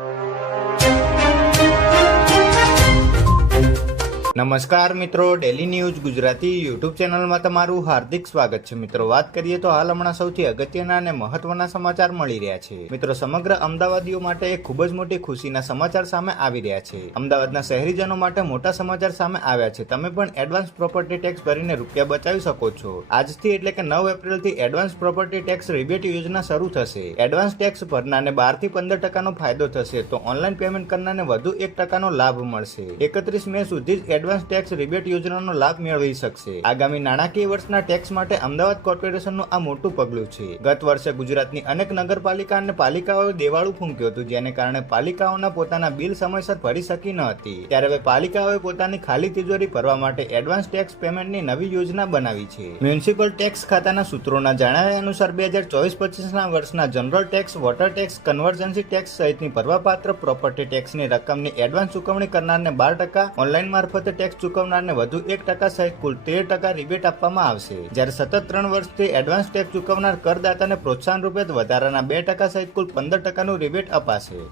you. નમસ્કાર મિત્રો daily news Gujarati YouTube ચેનલમાં તમારું હાર્દિક સ્વાગત છે. મિત્રો, વાત કરીએ તો હાલ હમણાં સૌથી અગત્યના અને મહત્વના સમાચાર મળી રહ્યા છે. મિત્રો, સમગ્ર અમદાવાદીઓ માટે એક ખૂબ જ મોટી ખુશીના સમાચાર સામે આવી રહ્યા છે. અમદાવાદના શહેરીજનો માટે મોટા સમાચાર સામે આવ્યા છે. તમે પણ એડવાન્સ પ્રોપર્ટી ટેક્સ ભરીને રૂપિયા બચાવી શકો છો. આજથી એટલે કે નવ એપ્રિલથી એડવાન્સ પ્રોપર્ટી ટેક્સ રિબેટ યોજના શરૂ થશે. એડવાન્સ ટેક્સ ભરનારને બારથી પંદર ટકાનો ફાયદો થશે. તો ઓનલાઈન પેમેન્ટ કરનારને વધુ એક ટકાનો લાભ મળશે. એકત્રીસ મે સુધી જ એડવાન્સ ટેક્સ રિબેટ યોજનાનો લાભ મેળવી શકશે. આગામી નાણાકીય વર્ષના ટેક્સ માટે અમદાવાદ કોર્પોરેશનનું આ મોટું પગલું છે. ગત વર્ષે ગુજરાતની અનેક નગરપાલિકા અને પાલિકાઓએ દેવાળું ફૂંક્યું હતું, જેને કારણે પાલિકાઓના પોતાના બિલ સમયસર ભરી શકી ન હતી. ત્યારે હવે પાલિકાઓએ પોતાની ખાલી તિજોરી ભરવા માટે એડવાન્સ ટેક્સ પેમેન્ટની નવી યોજના બનાવી છે. મ્યુનિસિપલ ટેક્સ ખાતાના સૂત્રોના જણાવ્યા અનુસાર બે હજાર ચોવીસ પચીસના વર્ષના general tax water tax conservancy tax સહિતની ભરવાપાત્ર પ્રોપર્ટી ટેક્સની રકમની એડવાન્સ ચૂકવણી કરનારને બાર ટકા ઓનલાઈન મારફતે ટેક્સ ચૂકવનારને વધુ એક ટકા સહિત કુલ તેર ટકા રિબેટ આપવામાં આવશે. જ્યારે સતત ત્રણ વર્ષથી એડવાન્સ ટેક્સ ચૂકવનાર કરદાતાને પ્રોત્સાહન રૂપે વધારાના બે ટકા સહિત કુલ પંદર ટકાનું રિબેટ અપાશે.